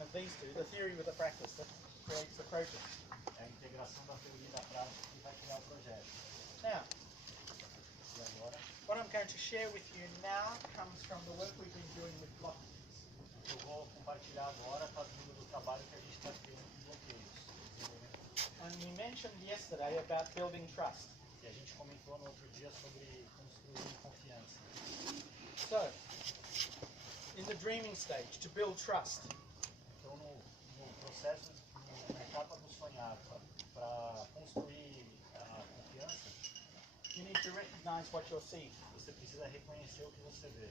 integration of these two, the theory with the practice, that creates the project. É a integração da teoria e da prática que vai criar o projeto. Now, E agora, what I'm going to share with you now comes from the work we've been doing with blockages. o que eu vou compartilhar agora está vindo do trabalho que a gente está tendo com bloqueios. And we mentioned yesterday about building trust. E a gente comentou no outro dia sobre construir confiança. So, in the dreaming stage, to build trust, Então, no processo, na etapa do sonhar, para construir a confiança, you need to recognize what you're seeing. você precisa reconhecer o que você vê.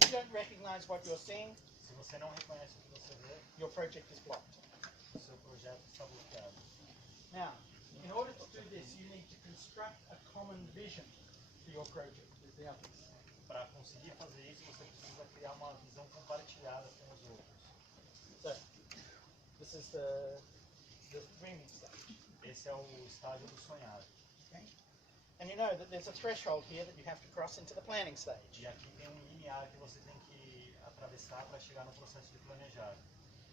If you don't recognize what you're seeing, Se você não reconhece o que você vê, your project is blocked. o seu projeto está bloqueado. Now, in order to do this, you need to construct a common vision for your project with the others. Para conseguir fazer isso, você precisa criar uma visão compartilhada com os outros. So, this is the dreaming stage. Esse é o estágio do sonhar. Okay? And you know that there's a threshold here that you have to cross into the planning stage. E aqui tem um limiar que você tem que atravessar para chegar no processo de planejar.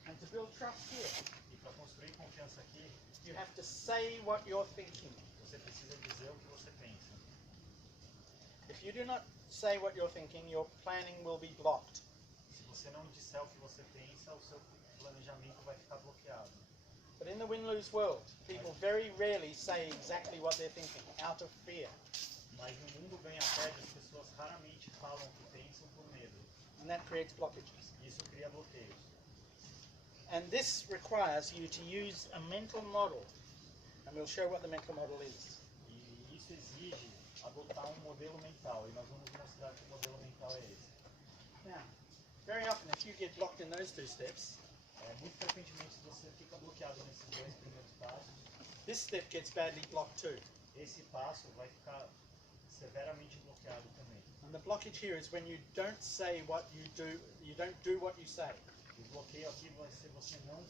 And to build trust here, E para construir confiança aqui, you have to say what you're thinking. você precisa dizer o que você pensa. If you do not say what you're thinking, your planning will be blocked. Se você não disser o que você pensa, o seu planejamento vai ficar bloqueado. But in the win-lose world, people very rarely say exactly what they're thinking, out of fear. Mas no mundo ganha-perde, as pessoas raramente falam o que pensam por medo. And that creates blockages. Isso cria bloqueios. And this requires you to use a mental model. And we'll show what the mental model is. E isso exige adotar um modelo mental. E nós vamos mostrar que o modelo mental é esse. Now, very often if you get blocked in those two steps, Muito frequentemente, se você fica bloqueado nesses dois primeiros passos, this step gets badly blocked too. esse passo vai ficar severamente bloqueado também. And the blockage here is when you don't say what you don't do what you say. O bloqueio aqui vai ser você não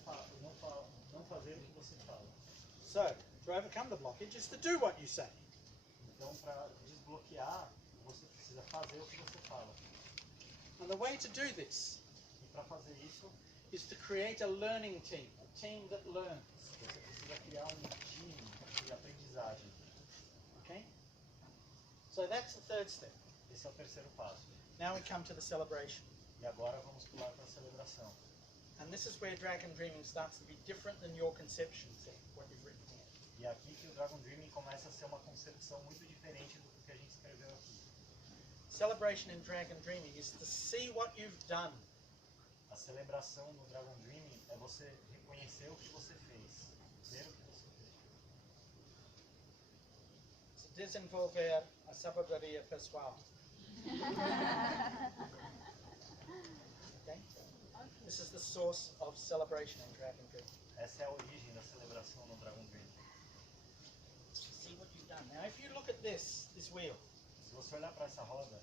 fazer o que você fala. So, to overcome the blockage is to do what you say. Então, para desbloquear, você precisa fazer o que você fala. And the way to do this E para fazer isso, is to create a learning team, a team that learns. você precisa criar um time de aprendizagem. Okay? So that's the third step. Esse é o terceiro passo. Now we come to the celebration. E agora vamos pular para a celebração. And this is where Dragon Dreaming starts to be different than your conceptions of what you've written here. E é aqui que o Dragon Dreaming começa a ser uma concepção muito diferente do que a gente escreveu aqui. Celebration in Dragon Dreaming is to see what you've done. A celebração no Dragon Dreaming é você reconhecer o que você fez, ver o que você fez. Se desenvolver a sabedoria pessoal. Okay? This is the source of celebration in Dragon Dreaming. Essa é a origem da celebração no Dragon Dreaming. See what you've done. Now if you look at this wheel, Se você olhar para essa roda,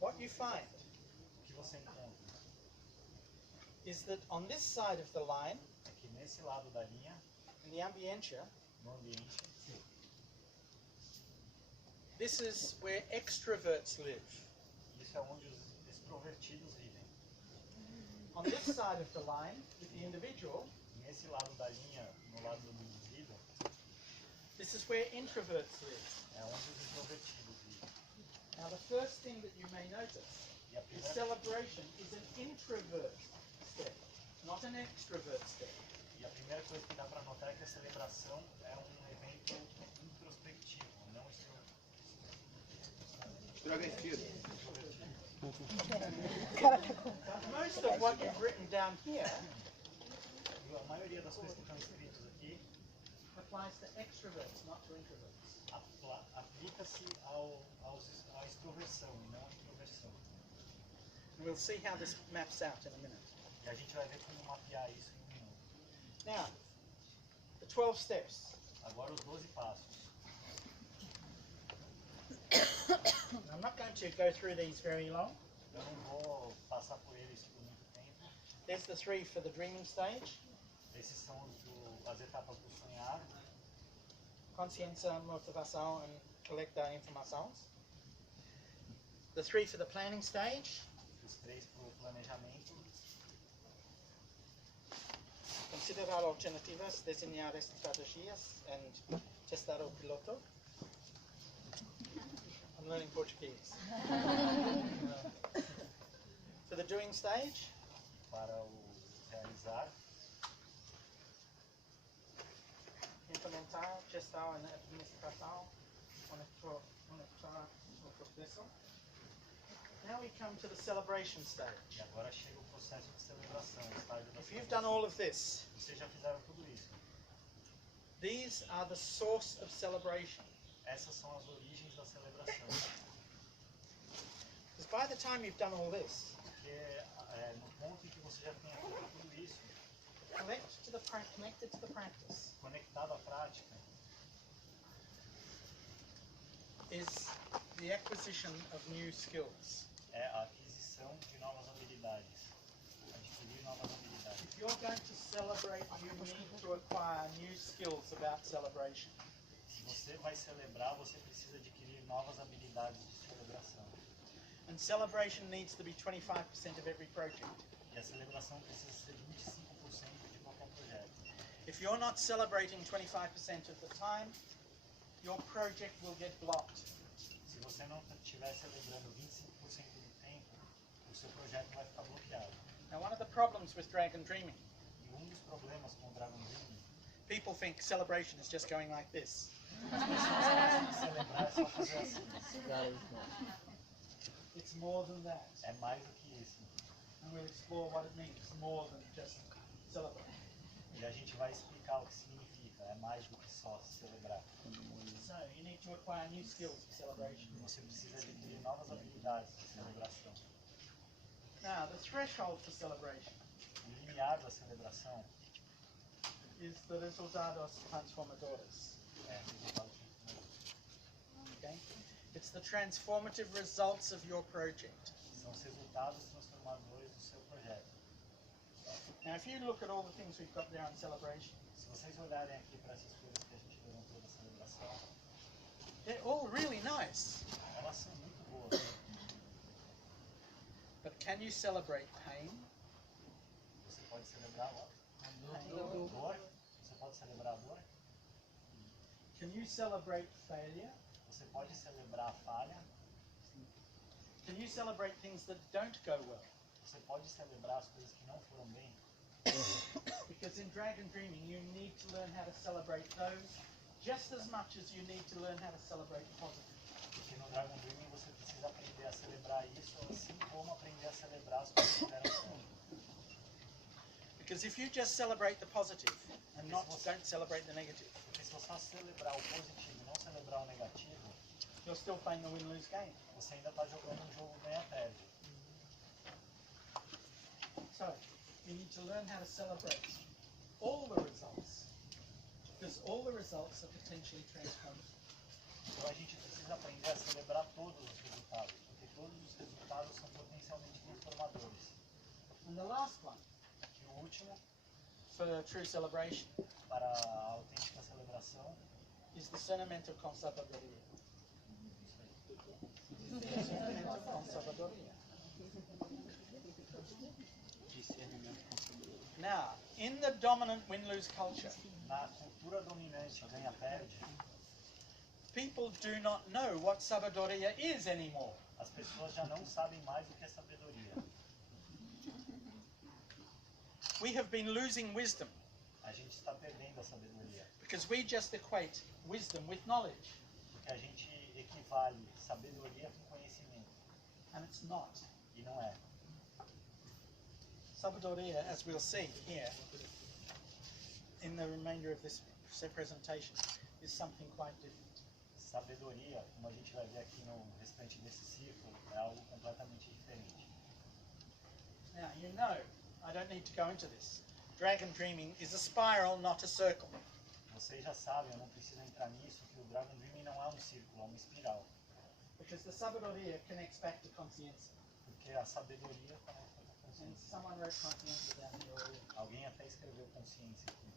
what you find o que você encontra is that on this side of the line, é que nesse lado da linha, in the ambientia, no ambiente, this is where extroverts live. isso é onde os extrovertidos vivem. On this side of the line, with the individual, Nesse lado da linha, no lado do indivíduo, this is where introverts live. é onde os introvertidos vivem. Now the first thing that you may notice E a is primeira, celebration is an introvert step, not an extrovert step. coisa que dá para notar é que a celebração é um evento introspectivo, não Extrovertido. But most of what you've written down here E a maioria das coisas que estão escritas aqui applies to extroverts, not to introverts. aplica-se à extroversão e não à introversão. And we'll see how this maps out in a minute. E a gente vai ver como mapear isso em um minuto. Now, the 12 steps. Agora os 12 passos. I'm not going to go through these very long. Eu não vou passar por eles por muito tempo. There's the 3 for the dreaming stage. Esses são as etapas do sonhar. Consciência, motivação and collectar informações. The 3 for the planning stage. Os 3 para o planejamento. considerar alternativas, desenhar estratégias, and testar o piloto. I'm learning Portuguese. For the doing stage, para o realizar, implementar, gestar e administração, monitorar o processo. Now we come to the celebration stage. e agora chega o processo de celebração, o estágio da If you've celebração. done all of this, Vocês já fizeram tudo isso. these are the source of celebration. Essas são as origens da celebração. Because by the time you've done all this, Porque no ponto em que você já tenha feito tudo isso, connected to the practice, conectado à prática, is the acquisition of new skills. é a aquisição de novas habilidades. Adquirir novas habilidades. If you're going to celebrate, you need to acquire new skills about celebration. Se você vai celebrar, você precisa adquirir novas habilidades de celebração. And celebration needs to be 25% of every project. E a celebração precisa ser 25% de qualquer projeto. If you're not celebrating 25% of the time, your project will get blocked. Se você não estiver celebrando 25% do tempo, o seu projeto vai ficar bloqueado. Now, one of the problems with Dragon Dreaming, E dos problemas com o Dragon Dreaming, people think celebration is just going like this. as pessoas pensam que celebrar é só fazer assim. It's more than that. É mais do que isso. And we'll explore what it means more than just celebrate. E a gente vai explicar o que significa. É mais do que só celebrar. So, you need to acquire new skills for celebration. Você precisa adquirir novas habilidades de celebração. Now, the threshold for celebration O limiar da celebração is the resultados transformadores. é resultado de Okay? It's the transformative results of your project. são os resultados transformadores do seu projeto. Now, if you look at all the things we've got there on celebration, Se vocês olharem aqui para essas coisas que a gente levantou da celebração, they're all really nice. elas são muito boas. But can you celebrate pain? Você pode celebrar ó, Pain. dor, você pode celebrar a dor, Can you celebrate failure? você pode celebrar a falha, Can you celebrate things that don't go well? você pode celebrar as coisas que não foram bem. Because in Dragon Dreaming, you need to learn how to celebrate those just as much as you need to learn how to celebrate the positive. Porque no Dragon Dreaming você precisa aprender a celebrar isso, assim como aprender a celebrar as coisas que deram certo. Because if you just celebrate the positive and don't celebrate the negative, Porque se você só celebrar o positivo e não celebrar o negativo, you're still playing the win-lose game. você ainda está jogando um jogo ganha-perde. So, you need to learn how to celebrate all the results, because all the results are potentially transformative. Então a gente precisa aprender a celebrar todos os resultados, porque todos os resultados são potencialmente transformadores. And the last one, E o último, for true celebration, para a autêntica celebração, is discernimento com sabedoria. Discernimento com sabedoria. Now, in the dominant win-lose culture, na cultura dominante ganha-perde, people do not know what sabedoria is anymore. as pessoas já não sabem mais o que é sabedoria. We have been losing wisdom A gente está perdendo a sabedoria, because we just equate wisdom with knowledge, porque a gente equivale sabedoria com conhecimento, and it's not. e não é. Sabedoria, as we'll see here in the remainder of this presentation, is something quite different. Sabedoria, como a gente vai ver aqui no restante desse ciclo, é algo completamente diferente. Now, you know, I don't need to go into this. Dragon Dreaming is a spiral, not a circle. Vocês já sabem, eu não preciso entrar nisso, que o Dragon Dreaming não é um círculo, é uma espiral. Because the sabedoria connects back to consciência. Porque a sabedoria conecta com a And consciência. someone wrote consciência down here already. Alguém até escreveu consciência aqui.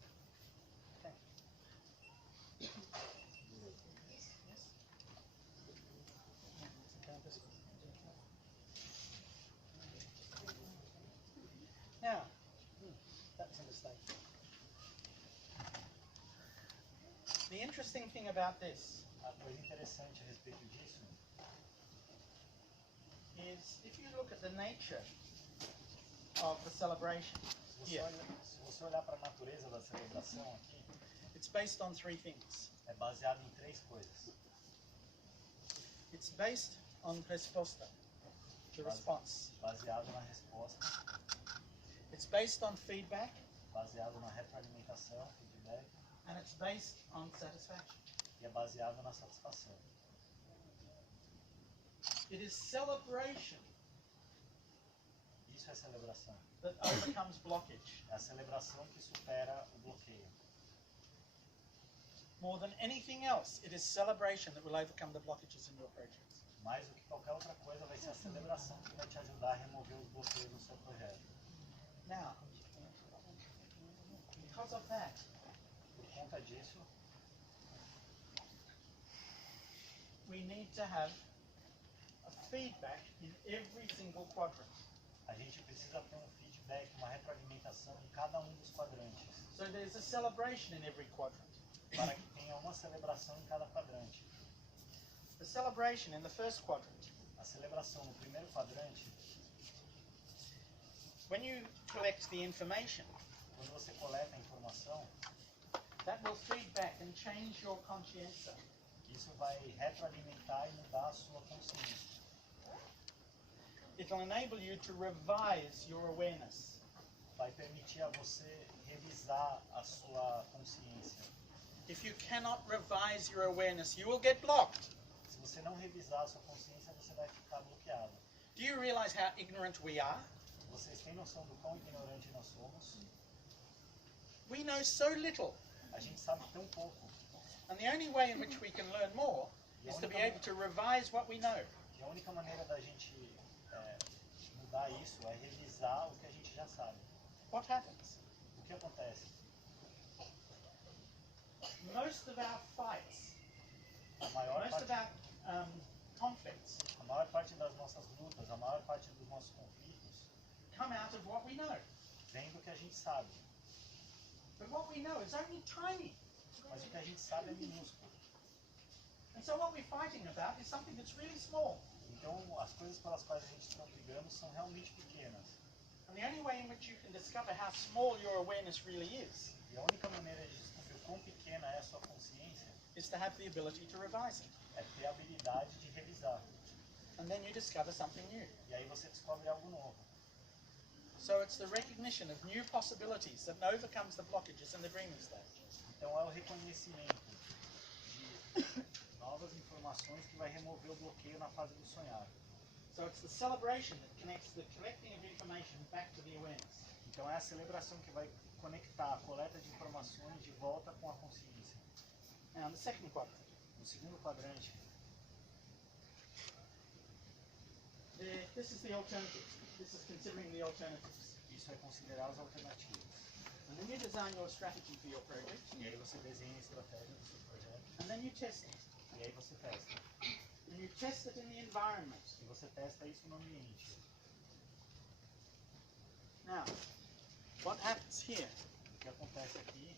Okay. Yes? Now, that was a mistake. interesting thing about this A coisa interessante a respeito disso is if you look at the nature of the celebration, se você olhar para a natureza da celebração aqui, it's based on three things. é baseado em três coisas. It's based on resposta, the response. Baseado na resposta, It's based on feedback, baseado na retroalimentação, feedback, and it's based on satisfaction. e é baseado na satisfação. It is celebration Isso é celebração. that overcomes blockage. É a celebração que supera o bloqueio. More than anything else, it is celebration that will overcome the blockages in your project. Mais do que qualquer outra coisa, vai ser a celebração que vai te ajudar a remover os bloqueios do seu projeto. Now, because of that, Por conta disso, we need to have a feedback in every single quadrant. a gente precisa ter um feedback, uma retroalimentação em cada um dos quadrantes, So there's a celebration in every quadrant. para que tenha uma celebração em cada quadrante. The celebration in the first quadrant, A celebração no primeiro quadrante, when you collect the information, quando você coleta a informação, that will feed back and change your conscienza. isso vai retroalimentar e mudar a sua consciência. It'll enable you to revise your awareness. Vai permitir a você revisar a sua consciência. If you cannot revise your awareness, you will get blocked. Se você não revisar a sua consciência, você vai ficar bloqueado. Do you realize how ignorant we are? Vocês têm noção do quão ignorante nós somos? We know so little, A gente sabe tão pouco. and the only way in which we can learn more is to be able to revise what we know. E a única maneira da gente mudar isso é revisar o que a gente já sabe. What happens? O que acontece? Most of our fights, A maior most of parte, our conflicts a maior parte das nossas lutas, a maior parte dos nossos conflitos come out of what we know. vem do que a gente sabe. But what we know is only tiny. Mas o que a gente sabe é minúsculo. And so what we're fighting about is something that's really small. Então, as coisas pelas quais a gente está brigando são realmente pequenas. And the only way in which you can discover how small your awareness really is E a única maneira de descobrir o quão pequena é a sua consciência is to have the ability to revise it. é ter a habilidade de revisar. And then you discover something new. E aí você descobre algo novo. So it's the recognition of new possibilities that overcomes the blockages in the dreaming stage. Então é o reconhecimento de novas informações que vai remover o bloqueio na fase do sonhar. So it's the celebration that connects the collecting of information back to the awareness. Então é a celebração que vai conectar a coleta de informações de volta com a consciência. Now, the second quadrant. No segundo quadrante, This is the alternatives. This is considering the alternatives. isso é considerar as alternativas. And then you design your strategy for your project, E aí você desenha a estratégia do seu projeto. and then you test it. E aí você testa. And you test it in the environment. E você testa isso no ambiente. Now, what happens here O que acontece aqui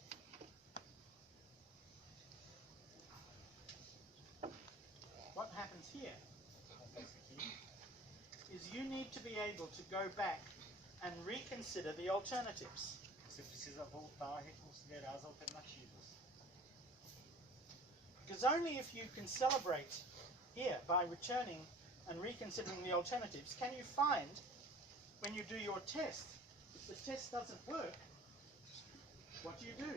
What happens here acontece aqui is you need to be able to go back and reconsider the alternatives. você precisa voltar a reconsiderar as alternativas. Because only if you can celebrate here by returning and reconsidering the alternatives can you find, when you do your test, if the test doesn't work, what do?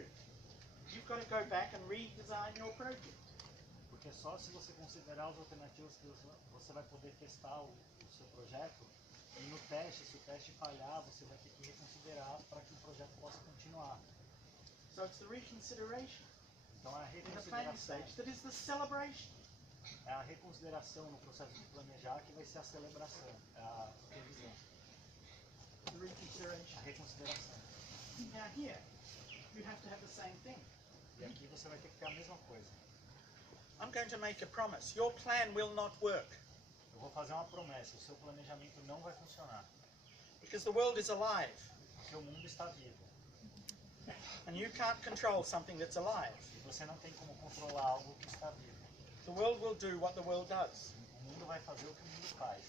You've got to go back and redesign your project. Porque só se você considerar as alternativas que você vai poder testar o seu projeto. E no teste, se o teste falhar, você vai ter que reconsiderar para que o projeto possa continuar. So it's the reconsideration Então é a in the planning reconsideração. stage that is the celebration. É a reconsideração no processo de planejar que vai ser a celebração, é a revisão, The reconsideration. a reconsideração. Now here, you have to have the same thing. E aqui você vai ter que ter a mesma coisa. I'm going to make a promise. Your plan will not work Eu vou fazer uma promessa, o seu planejamento não vai funcionar, because the world is alive. porque o mundo está vivo. And you can't control something that's alive. E você não tem como controlar algo que está vivo. The world will do what the world does. O mundo vai fazer o que o mundo faz.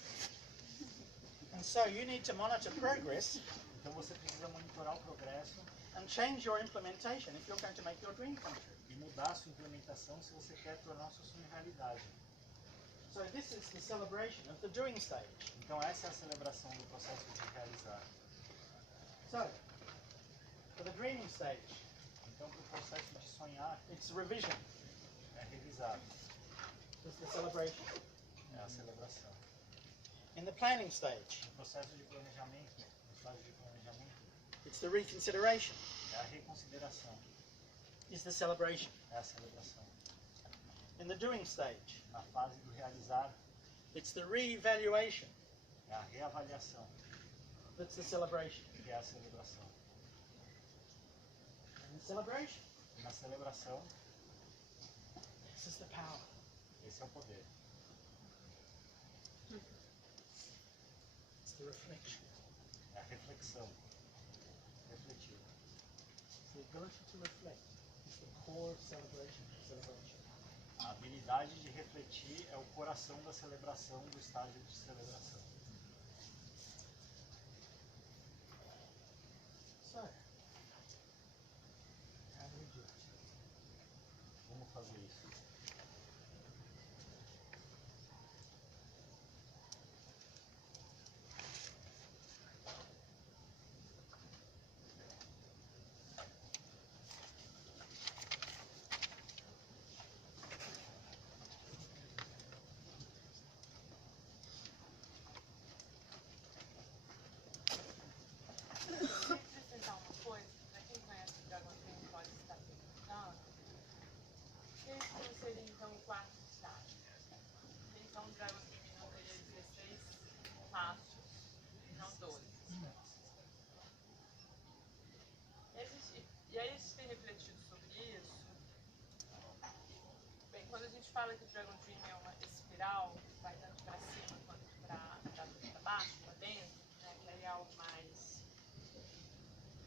And so you need to monitor progress Então você precisa monitorar o progresso and change your implementation if you're going to make your dream come true. e mudar a sua implementação se você quer tornar o seu sonho realidade. So this is the celebration of the doing stage. Então essa é a celebração do processo de realizar. So, for the dreaming stage, Então para o processo de sonhar it's revision. é revisar, It's the celebration. é a celebração. In the planning stage, No processo de planejamento, no estágio de planejamento, it's the reconsideration. é a reconsideração, Is the celebration. é a celebração. In the doing stage, Na fase do realizar, it's the re-evaluation. é a reavaliação, That's the celebration. que é a celebração. In the celebration, E na celebração, this is the power. esse é o poder. It's the reflection. É a reflexão. Refletir. The ability to reflect is the core of celebration. A habilidade de refletir é o coração da celebração, do estágio de celebração. So, how do we do it? Como fazer isso? Acrescentar uma coisa, para quem conhece o Dragon Dreaming pode estar perguntando, esse seria então o quarto estágio. Então o Dragon Dreaming não teria 16 passos, não 12. E aí a gente tem refletido sobre isso. Bem, quando a gente fala que o Dragon Dreaming é uma espiral, que vai tanto para cima quanto para baixo, para dentro, né, que aí é algo mais...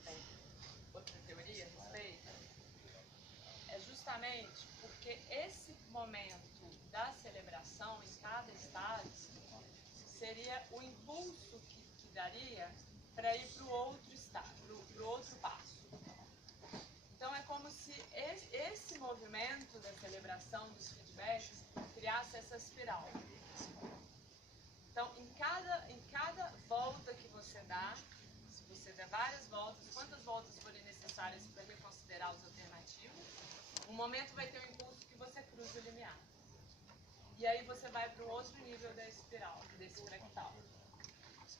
Bem, outra teoria a respeito, é justamente porque esse momento da celebração em cada estágio seria o impulso que daria para ir para o outro estágio, para o outro passo. Então é como se esse movimento da celebração dos feedbacks criasse essa espiral. Então em cada volta que você dá, se você der várias voltas, quantas voltas forem necessárias para reconsiderar os alternativos, um momento vai ter um impulso que você cruza o limiar. E aí você vai para um outro nível da espiral, desse fractal.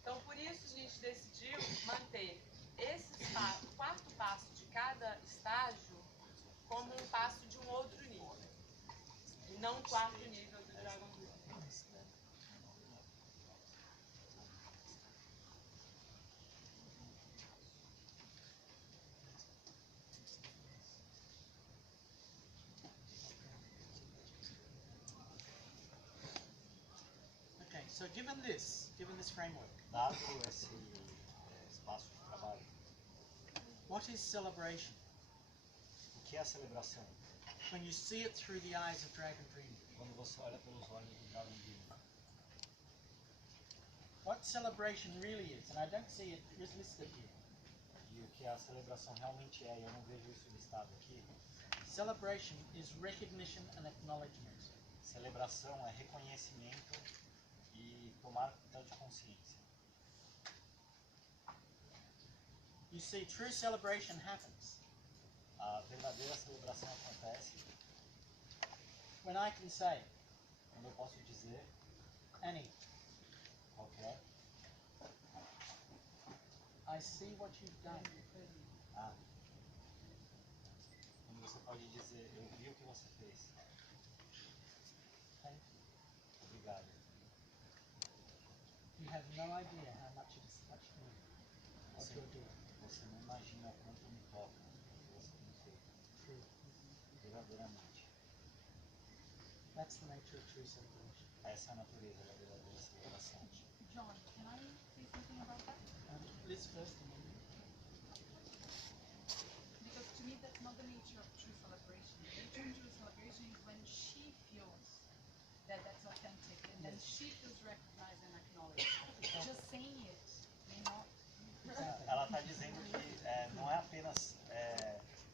Então por isso a gente decidiu manter o quarto passo de cada estágio como um passo de um outro nível. E não um quarto nível do Dragon Dreaming. Okay, so given this framework, Dado esse espaço de trabalho, what is celebration? o que é a celebração? When you see it through the eyes of Dragon Dreaming, Quando você olha pelos olhos do Dragon Dreaming. what celebration really is, and I don't see it listed here. E o que a celebração realmente é, e eu não vejo isso listado aqui. Celebration is recognition and acknowledgement. Celebração é reconhecimento e tomar de consciência. You see, true celebration happens A verdadeira celebração acontece when I can say, quando eu posso dizer, Annie, qualquer, I see what you've done. ah, quando você pode dizer, eu vi o que você fez. Thank you. Obrigado. You have no idea how much it has touched me, what you're doing. Você não imagina o quanto me toca o que você tem feito. True. Verdadeiramente. That's the nature of true celebration. Essa é a natureza da verdadeira celebração. John, can I say something about that? Liz first and then you. and she feels recognized and acknowledged. Just saying it may not. Ela está dizendo que não é apenas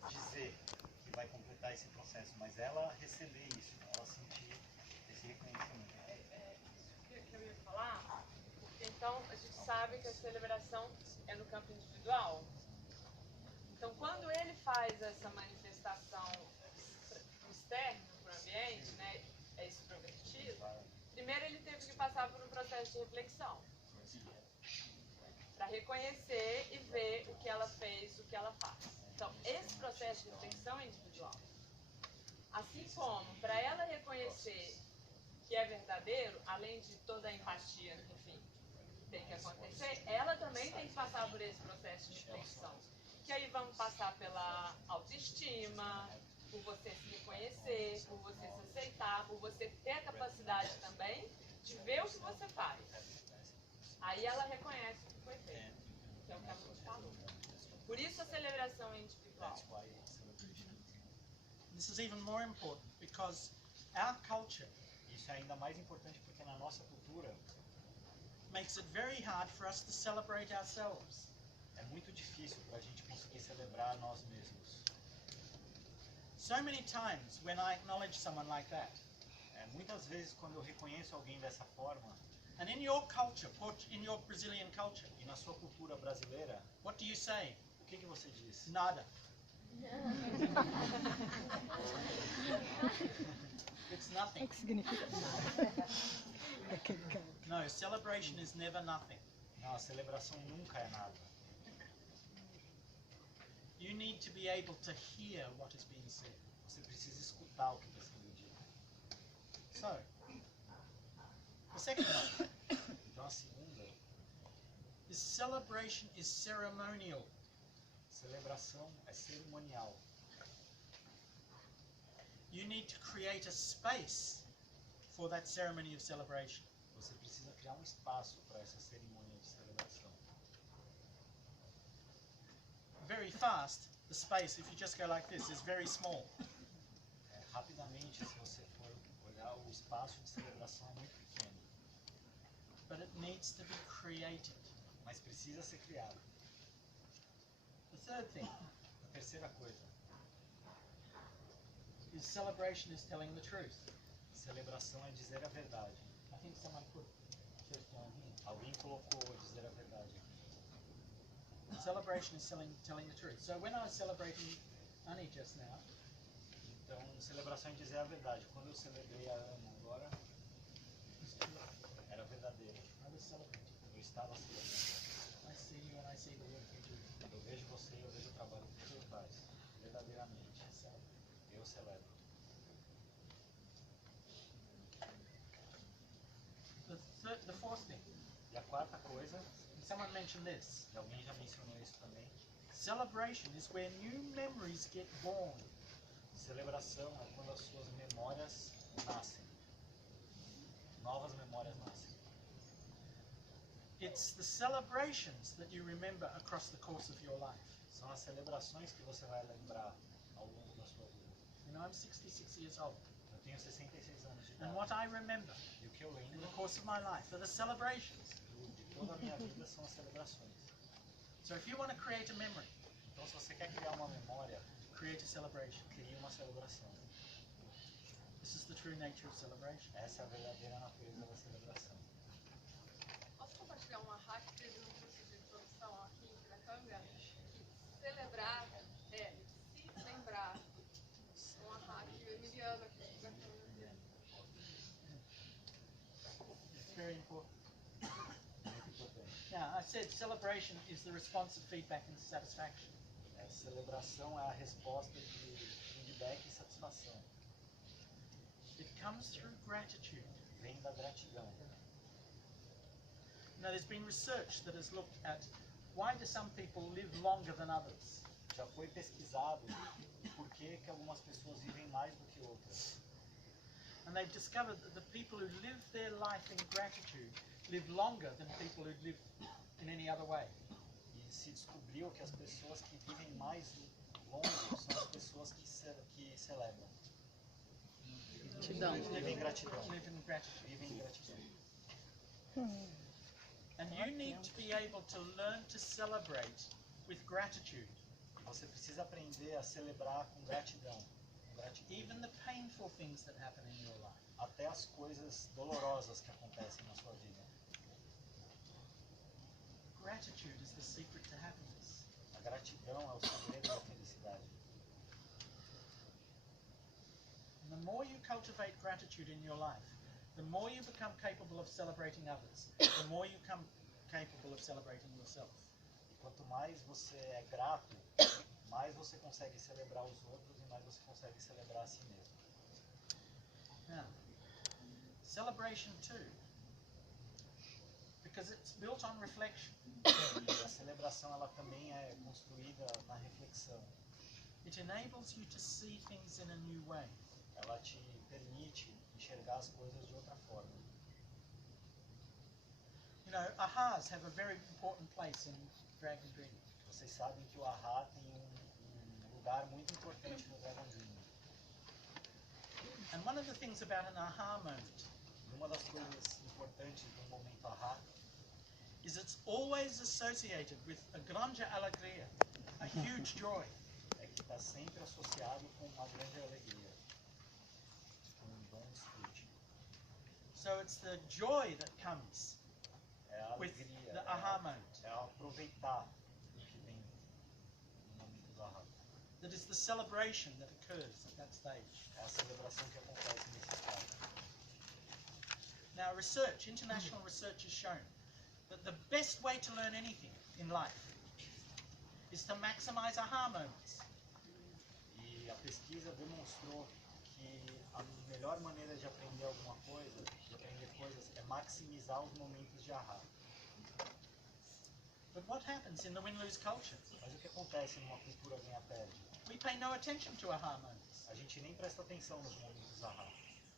dizer que vai completar esse processo, mas ela receber isso, ela sentir esse reconhecimento. Isso que eu ia falar, porque então a gente sabe que a celebração é no campo individual. Então, quando ele faz essa manifestação externa para o ambiente, né, é extrovertido, primeiro ele teve que passar por um processo de reflexão. Para reconhecer e ver o que ela fez, o que ela faz. Então, esse processo de reflexão é individual. Assim como, para ela reconhecer que é verdadeiro, além de toda a empatia, enfim, que tem que acontecer, ela também tem que passar por esse processo de reflexão. Que aí vamos passar pela autoestima, por você se reconhecer, por você se aceitar, por você ter a capacidade também de ver o que você faz. Aí ela reconhece o que foi feito, que é o que a gente falou. Por isso a celebração é individual. This is even more important because our culture Isso é ainda mais importante porque na nossa cultura makes it very hard for us to celebrate ourselves. é muito difícil para a gente conseguir celebrar nós mesmos. So many times when I acknowledge someone like that, Muitas vezes quando eu reconheço alguém dessa forma, and in your culture, in your Brazilian culture, e na sua cultura brasileira, what do you say? o que você diz? Nada. It's nothing. que significa aquele cara. No, celebration is never nothing. Não, a celebração nunca é nada. You need to be able to hear what is being said. Você precisa escutar o que está sendo dito. So, the second one Então a segunda, is celebration is ceremonial. celebração é cerimonial. You need to create a space for that ceremony of celebration. Você precisa criar um espaço para essa cerimônia de celebração. Very fast, the space, if you just go like this, is very small. Rapidamente, se você for olhar, o espaço de celebração é muito pequeno, But it needs to be created. mas precisa ser criado. The third thing A terceira coisa, is celebration is telling the truth. celebração é dizer a verdade. I think someone put First John here. Alguém colocou dizer a verdade aqui. Celebration is telling the truth. So when I was celebrating Annie just now, Então, celebração é dizer a verdade. Quando eu celebrei a Ana agora, era verdadeira. I was celebrating. Eu estava celebrando. I see you and I see the work you do. Eu vejo você e eu vejo o trabalho que você faz. Verdadeiramente. I celebrate. Eu celebro. The fourth thing, E a quarta coisa, and someone mentioned this, e alguém já mencionou isso também, celebration is where new memories get born. celebração é quando as suas memórias nascem. Novas memórias nascem. It's the celebrations that you remember across the course of your life. São as celebrações que você vai lembrar ao longo da sua vida. You know, I'm 66 years old, Eu tenho 66 anos de and idade. what I remember E o que eu in lembro the course of my life are the celebrations. de toda a minha vida são as celebrações. So if you want to create a memory, Então, se você quer criar uma memória, create a celebration. crie uma celebração. This is the true nature of celebration. Essa é a verdadeira natureza da celebração. Posso compartilhar uma hack que teve no curso de introdução aqui em Piracanga? Que celebrar é se lembrar. Uma hack emiliana aqui de Piracanga. It's very important. Muito importante. Now, I said celebration is the response of feedback and satisfaction. A celebração é a resposta de feedback e satisfação. It comes through gratitude. Vem da gratidão. Now, there's been research that has looked at why do some people live longer than others? Já foi pesquisado por que algumas pessoas vivem mais do que outras. And they've discovered that the people who live their life in gratitude live longer than people who live in any other way. E se descobriu que as pessoas que vivem mais longe são as pessoas que celebram. Gratidão. Vivem gratidão. Live in gratitude. Vivem em gratidão. And you need to be able to learn to celebrate with gratitude. Você precisa aprender a celebrar com gratidão. Even the painful things that happen in your life. Até as coisas dolorosas que acontecem na sua vida. Gratitude is the secret to happiness. A gratidão é o segredo da felicidade. And the more you cultivate gratitude in your life, the more you become capable of celebrating others, the more you become capable of celebrating yourself. E quanto mais você é grato, mais você consegue celebrar os outros e mais você consegue celebrar a si mesmo. Now, celebration too, because it's built on reflection. E a celebração ela também é construída na reflexão. It enables you to see things in a new way. Ela te permite enxergar as coisas de outra forma. You know, ahas have a very important place in Dragon Dreaming. Vocês sabem que o ahá tem um lugar muito importante no Dragon Dreaming. And one of the things about an aha moment E uma das coisas importantes do momento ahá is it's always associated with a grande alegria, a huge joy. é que está sempre associado com uma grande alegria, com um bom desfrute. So it's the joy that comes É a with alegria, the aha moment. é aproveitar o que vem no momento do ahá. That is the celebration that occurs at that stage. É a celebração que acontece nesse estado. Now, international research has shown that the best way to learn anything in life is to maximize aha moments. E a pesquisa demonstrou que a melhor maneira de aprender alguma coisa, de aprender coisas, é maximizar os momentos de ahá. But what happens in the win-lose culture? Mas o que acontece numa cultura ganha-perde? We pay no attention to aha moments. A gente nem presta atenção nos momentos ahá.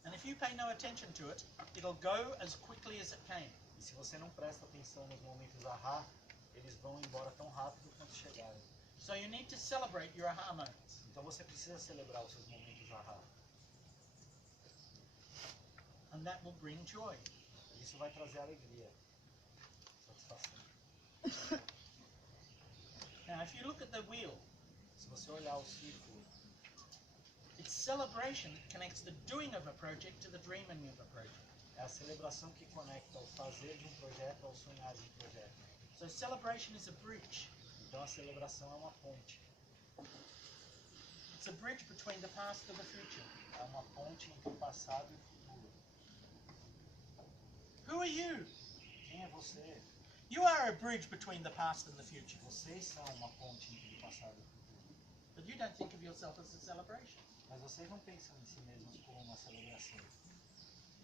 And if you pay no attention to it, it'll go as quickly as it came. E se você não presta atenção nos momentos ahá, eles vão embora tão rápido quanto chegaram. So you need to celebrate your aha moments. Então você precisa celebrar os seus momentos ahá. And that will bring joy. Isso vai trazer alegria, satisfação. Now, if you look at the wheel, Se você olhar o círculo, it's celebration that connects the doing of a project to the dreaming of a project. é a celebração que conecta o fazer de um projeto ao sonhar de um projeto. So celebration is a bridge. Então a celebração é uma ponte. It's a bridge between the past and the future. É uma ponte entre o passado e o futuro. Who are you? Quem é você? You are a bridge between the past and the future. Vocês são uma ponte entre o passado e o futuro. But you don't think of yourself as a celebration. Mas vocês não pensam em si mesmos como uma celebração.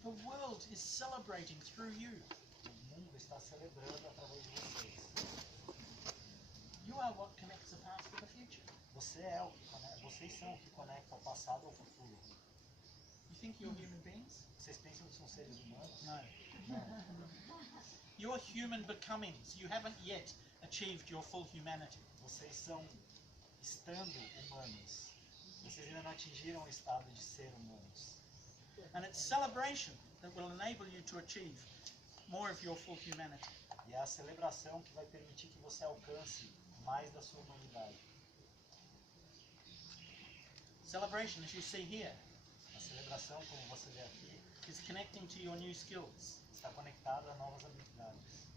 The world is celebrating through you. O mundo está celebrando através de vocês. You are what connects the past to the future. Vocês são o que conecta o passado ao futuro. You think you're human beings? Vocês pensam que são seres humanos? No. Não. You're human becomings. You haven't yet achieved your full humanity. Vocês são estando humanos. Vocês ainda não atingiram o estado de ser humanos. And it's celebration that will enable you to achieve more of your full humanity. E é a celebração que vai permitir que você alcance mais da sua humanidade. Celebration, as you see here, A celebração, como você vê aqui, is connecting to your new skills. está conectada a novas habilidades.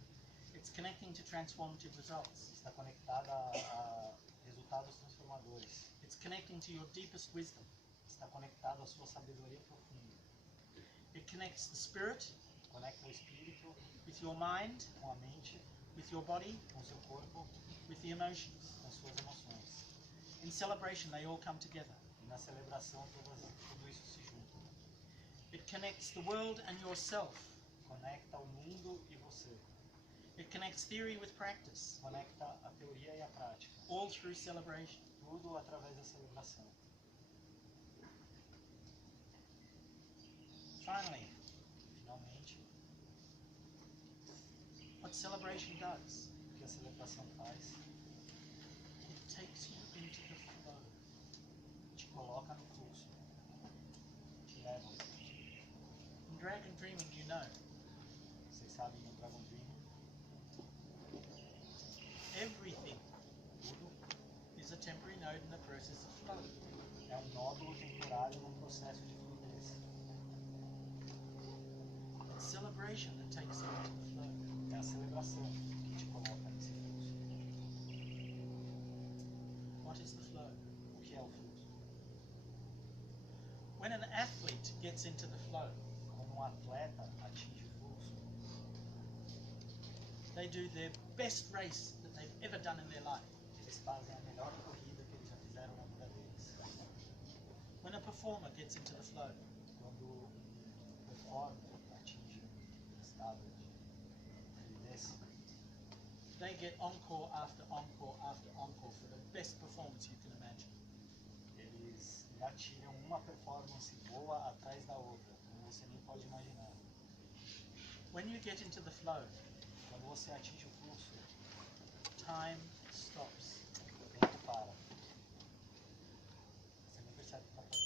It's connecting to transformative results. Está conectada a resultados transformadores. It's connecting to your deepest wisdom. Está conectado à sua sabedoria profunda. It connects the spirit Conecta o espírito with your mind, com a mente, with your body, com o seu corpo, with the emotions. com suas emoções. In celebration, they all come together. E na celebração tudo isso se junta. It connects the world and yourself. Conecta o mundo e você. It connects theory with practice, Conecta a teoria e a prática. all through celebration. Tudo através da celebração. Finally, Finalmente, what celebration does, o que a celebração faz? it takes you into the flow. Te coloca no fluxo. Te leva. Dreaming you know, Vocês sabem, no Dragon Dreaming, everything tudo is a temporary node in the process of flow. é um nódulo temporário num processo de fluidez. It's celebration that takes you into the flow. É a celebração que te coloca nesse fluxo. What is the flow? O que é o fluxo? When an athlete gets into the flow, Quando um atleta atinge o fluxo, they do their best race that they've ever done in their life. eles fazem a melhor corrida que eles já fizeram na vida deles. When a performer gets into the flow, Quando o performer atinge um estado de fluidez, they get encore after encore after encore for the best performance you can imagine. eles gatilham uma performance boa atrás da outra, como você nem pode imaginar. When you get into the flow, Quando você atinge o fluxo, time stops. o tempo para. Você nem percebe que está fazendo.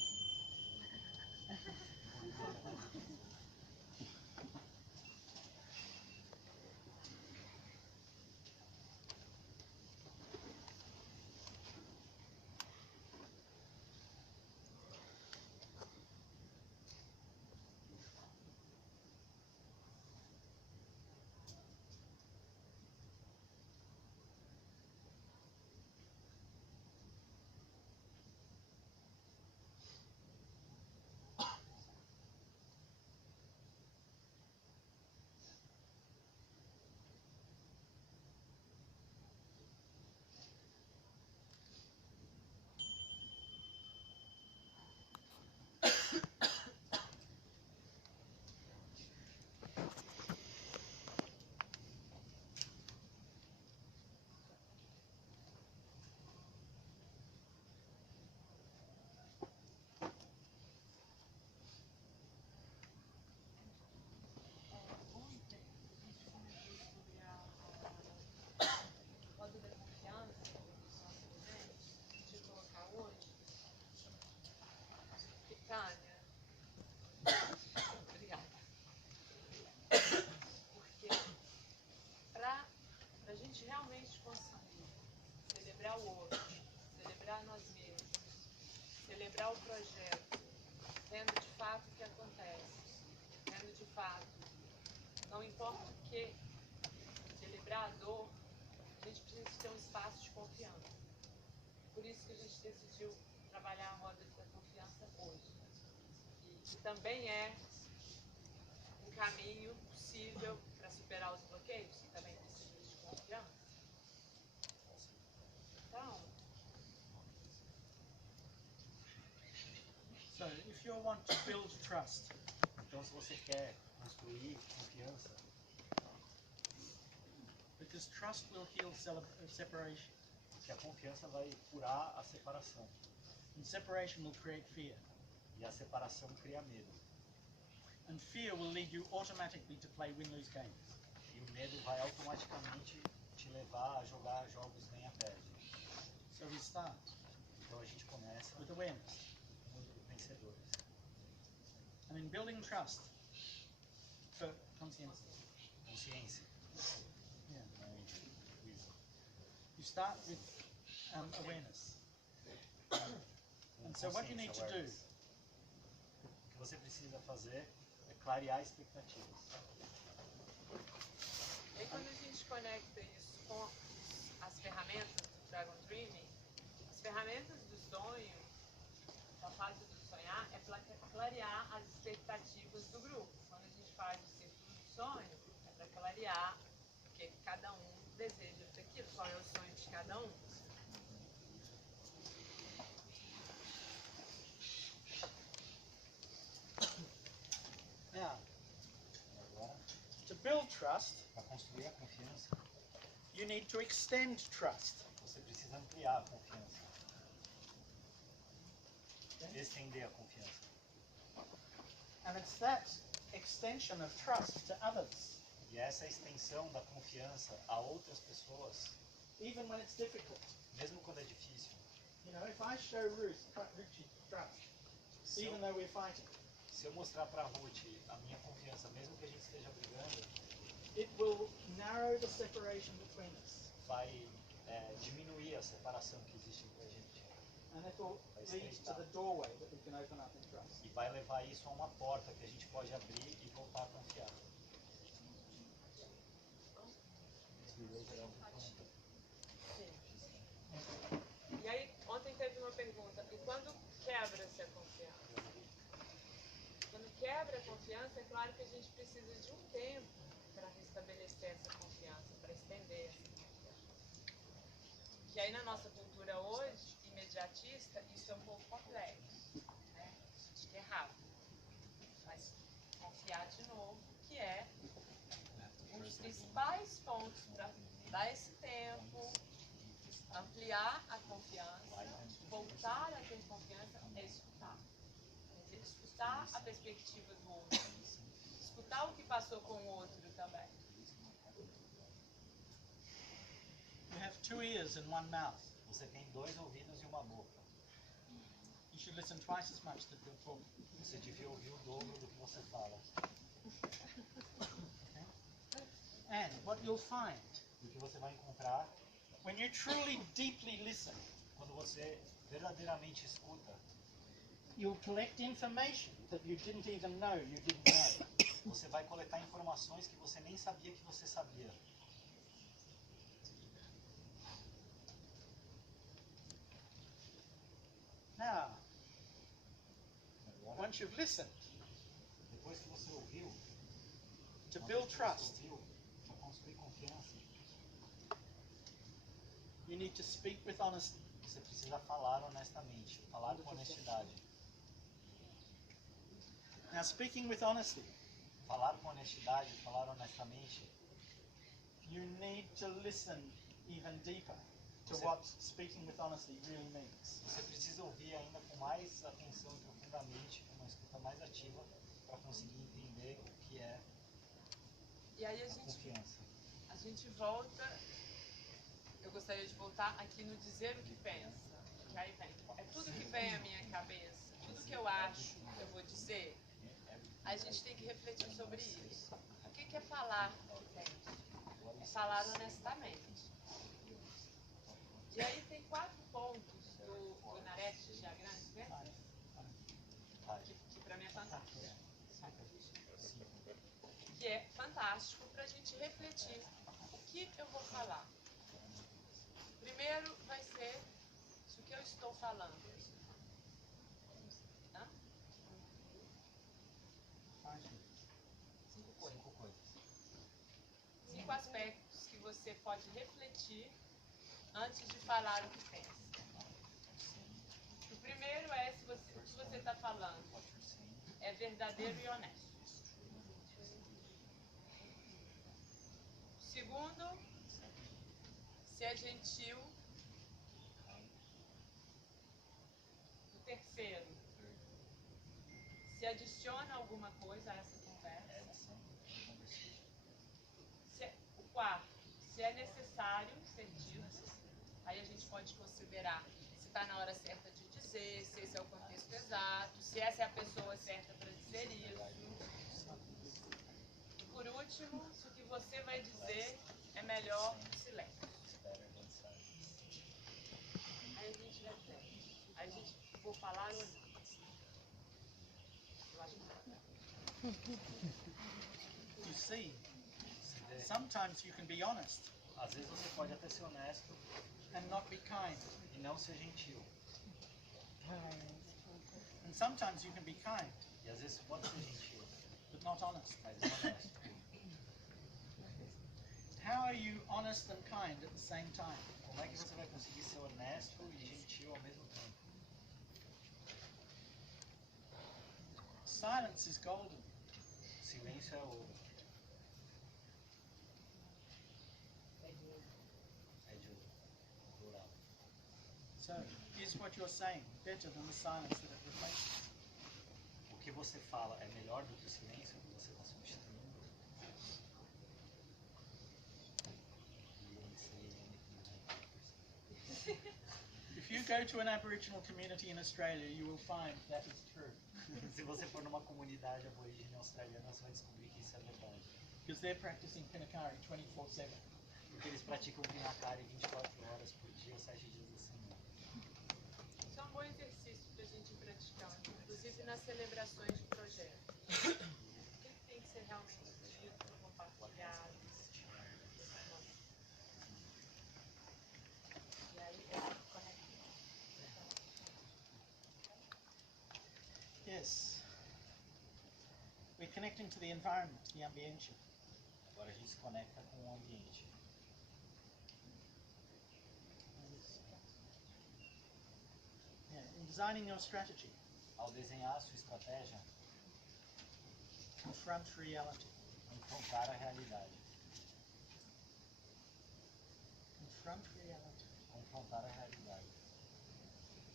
Ontem a gente comentou sobre a roda da confiança dos nossos eventos, de colocar hoje. E Tânia, obrigada. Porque para a gente realmente conseguir celebrar o outro, celebrar nós mesmos, celebrar o projeto, vendo de fato o que acontece, vendo de fato, não importa o que, celebrar a dor, a gente precisa ter um espaço de confiança. Por isso que a gente decidiu trabalhar a roda da confiança hoje. E também é um caminho possível para superar os bloqueios, que também precisa de confiança. Então, So if you want to build trust, Então, se você quer construir confiança, because trust will heal separation, porque a confiança vai curar a separação. and separation will create fear, E a separação cria medo. and fear will lead you automatically to play win-lose games. E o medo vai automaticamente te levar a jogar jogos ganha-perde. So we start Então a gente começa with awareness, como vencedores. and in building trust, for conscience, Consciência. yeah, Não juízo. you start with awareness. Com And so what you need to do awareness. O que você precisa fazer é clarear expectativas. e aí quando a gente conecta isso com as ferramentas do Dragon Dreaming, as ferramentas do sonho, da fase do sonhar, é clarear as expectativas do grupo. Quando a gente faz o círculo do sonho, é para clarear o que cada um deseja para aquilo, qual é o sonho de cada um. now Agora, to build trust. para construir a confiança, You need to extend trust. você precisa ampliar a confiança. Estender a confiança. And it's that extension of trust to others, E essa extensão da confiança a outras pessoas, even when it's difficult. mesmo quando é difícil. You know, if I show Ruchi trust, Se even eu, though we're fighting, Se eu mostrar para a Ruth a minha confiança, mesmo que a gente esteja brigando, it will narrow the separation between us. vai diminuir a separação que existe entre a gente. And it will lead to the doorway that we can open up in trust. E vai levar isso a uma porta que a gente pode abrir e voltar a confiar. E aí, ontem teve uma pergunta, e quando quebra-se a confiança? Quando quebra a confiança, é claro que a gente precisa de um tempo para restabelecer essa confiança, para estender essa confiança. Que aí na nossa cultura hoje, imediatista, isso é um pouco complexo, né? É rápido. Mas confiar de novo, que é um dos principais pontos para dar esse tempo, ampliar a confiança, voltar a ter confiança, é escutar. Quer dizer, escutar a perspectiva do outro, escutar o que passou com o outro também. You have 2 ears and 1 mouth. Você tem 2 ouvidos e uma boca. You should listen twice as much that you're talking. Você devia ouvir o dobro do que você fala. Okay? And what you'll find, E o que você vai encontrar when you truly, deeply listen, quando você verdadeiramente escuta, you'll collect information that you didn't even know you didn't know. você vai coletar informações que você nem sabia que você sabia. Now, Agora, once you've listened, depois que você ouviu, to uma build vez que você trust, ouviu, para construir confiança, you need to speak with honesty. você precisa falar honestamente, falar com honestidade. Now, speaking with honesty, Falar com honestidade, falar honestamente, you need to listen even deeper to Você- what speaking with honesty really means. você precisa ouvir ainda com mais atenção e profundamente, com uma escuta mais ativa, para conseguir entender o que é E aí a confiança. a gente volta, eu gostaria de voltar aqui no dizer o que pensa. Que aí vem, é tudo que vem à minha cabeça, tudo que eu acho, eu vou dizer. A gente tem que refletir sobre isso. O que é falar o que penso? É falar honestamente. E aí tem 4 pontos do Narete Diagrama, que para mim é fantástico. Que é fantástico para a gente refletir o que eu vou falar. Primeiro vai ser o que eu estou falando. Hã? 5 coisas. 5 coisas. 5 aspectos que você pode refletir antes de falar o que pensa. O primeiro é se o que você está falando é verdadeiro e honesto. O segundo, se é gentil. O terceiro, se adiciona alguma coisa a essa conversa. O quarto, se é necessário ser dito. Aí a gente pode considerar se está na hora certa de dizer, se esse é o contexto exato, se essa é a pessoa certa para dizer isso. E por último, se o que você vai dizer é melhor silêncio. Aí a gente vai dizer, aí a gente vou falar ou não. Eu acho que You see, sometimes you can be honest Às vezes você pode até ser honesto and not be kind. e não ser gentil. And sometimes you can be kind, E às vezes você pode ser gentil, but not honest. mas não honesto. How are you honest and kind at the same time? Como é que você vai conseguir ser honesto e gentil ao mesmo tempo? Silence is golden. Silêncio é ouro. É de ouro. Dourado. So, is what you're saying better than the silence that it replaces? O que você fala é melhor do que o silêncio que você está substituindo? If you go to an Aboriginal community in Australia, you will find that is true. Se você for numa comunidade aborígene australiana, você vai descobrir que isso é verdade. Because they're practicing Pinakari 24/7. Porque eles praticam Pinakari 24 horas por dia, 7 dias da semana. Isso é um bom exercício para a gente praticar, inclusive nas celebrações de projeto. O que tem que ser realmente dito, compartilhado? E aí é conecta. Yes. We're connecting to the environment, the ambiente. Agora a gente se conecta com o ambiente. Yeah. In designing your strategy, Ao desenhar a sua estratégia, confront reality. confrontar a realidade. Confront reality. Confrontar a realidade.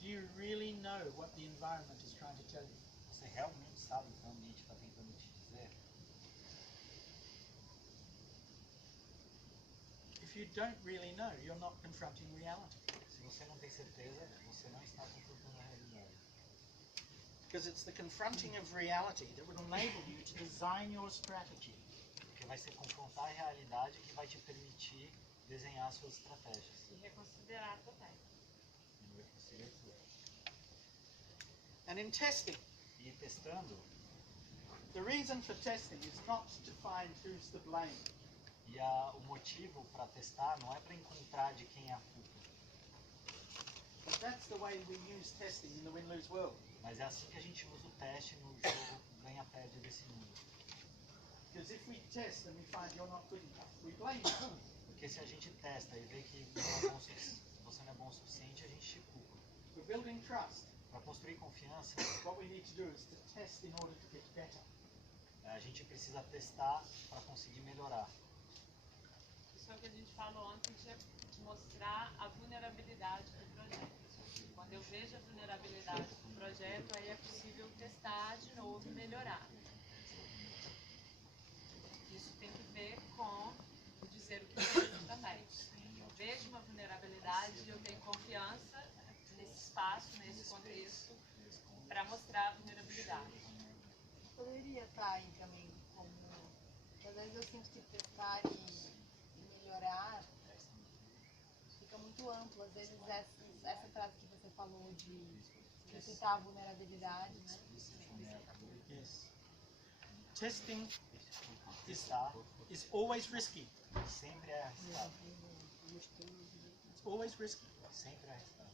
Do you really know what the environment is trying to tell you? Você realmente sabe o que o ambiente está tentando te dizer? If you don't really know, you're not confronting reality. Se você não tem certeza, você não está confrontando a realidade. Because it's the confronting of reality that will enable you to design your strategy. Porque vai ser confrontar a realidade que vai te permitir desenhar suas estratégias. E reconsiderar também. Não vai conseguir tudo. And in testing, E testando, the reason for testing is not to find who's to blame. e o motivo para testar não é para encontrar de quem é a culpa. But that's the way we use testing in the win-lose world. Mas é assim que a gente usa o teste no jogo ganha-perde desse mundo. Because if we test and we find you're not good enough, we blame you. Porque se a gente testa e vê que você não é bom o suficiente, a gente te culpa. For building trust, Para construir confiança, what we need to do is to test in order to get better. a gente precisa testar para conseguir melhorar. Isso é o que a gente falou ontem, de mostrar a vulnerabilidade do projeto. Quando eu vejo a vulnerabilidade do projeto, aí é possível testar de novo e melhorar. Isso tem que ver com o dizer o que eu também. Eu vejo uma vulnerabilidade e eu tenho confiança nesse espaço, nesse contexto, para mostrar a vulnerabilidade. Poderia estar aí também como... Porque às vezes eu sinto que testar e melhorar fica muito amplo. Às vezes essa frase que você falou de citar a vulnerabilidade, né? Yes. Testing Testar is always risky. sempre é arriscado. It's always risky. Sempre é arriscado.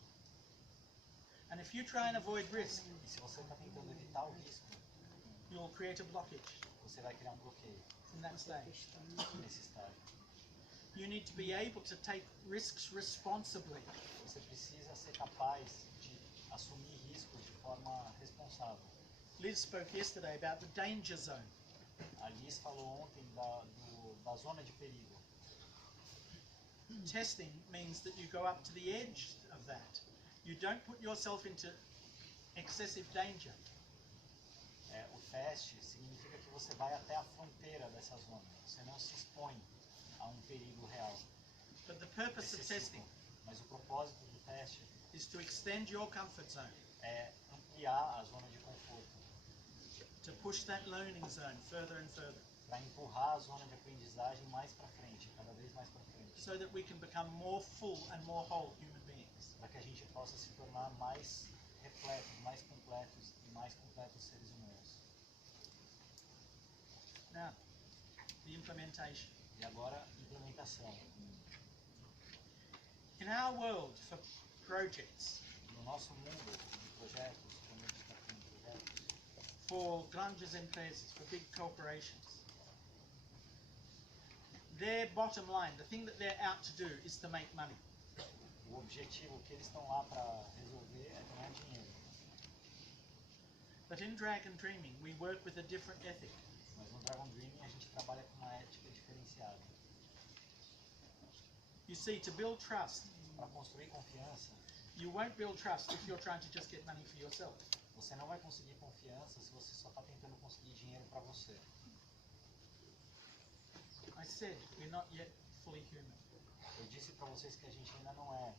And if you try and avoid risk, E se você está tentando evitar o risco, you will create a blockage você vai criar um bloqueio in that stage. nesse estágio. You need to be able to take risks responsibly. Você precisa ser capaz de assumir riscos de forma responsável. Liz spoke yesterday about the danger zone. A Liz falou ontem da zona de perigo. Testing means that you go up to the edge of that. You don't put yourself into excessive danger. O teste significa que você vai até a fronteira dessa zona. Você não se expõe a um perigo real. But the purpose of testing Mas o propósito do teste is to extend your comfort zone, é ampliar a zona de conforto, to push that learning zone further and further, para empurrar a zona de aprendizagem mais para frente, cada vez mais para frente, so that we can become more full and more whole human beings. para que a gente possa se tornar mais repletos, mais completos e mais completos seres humanos. Now, the implementation. E agora, implementação. In our world, for projects, No nosso mundo de projetos, quando a gente está fazendo projetos, for grandes empresas, for big corporations, their bottom line, the thing that they're out to do, is to make money. o objetivo que eles estão lá para resolver é ganhar dinheiro. But in Dragon Dreaming, we work with a different ethic. Mas no Dragon Dreaming a gente trabalha com uma ética diferenciada. You see, to build trust, Para construir confiança, you won't build trust if you're trying to just get money for yourself. você não vai conseguir confiança se você só está tentando conseguir dinheiro para você. I said, we're not yet fully human. Eu disse para vocês que a gente ainda não é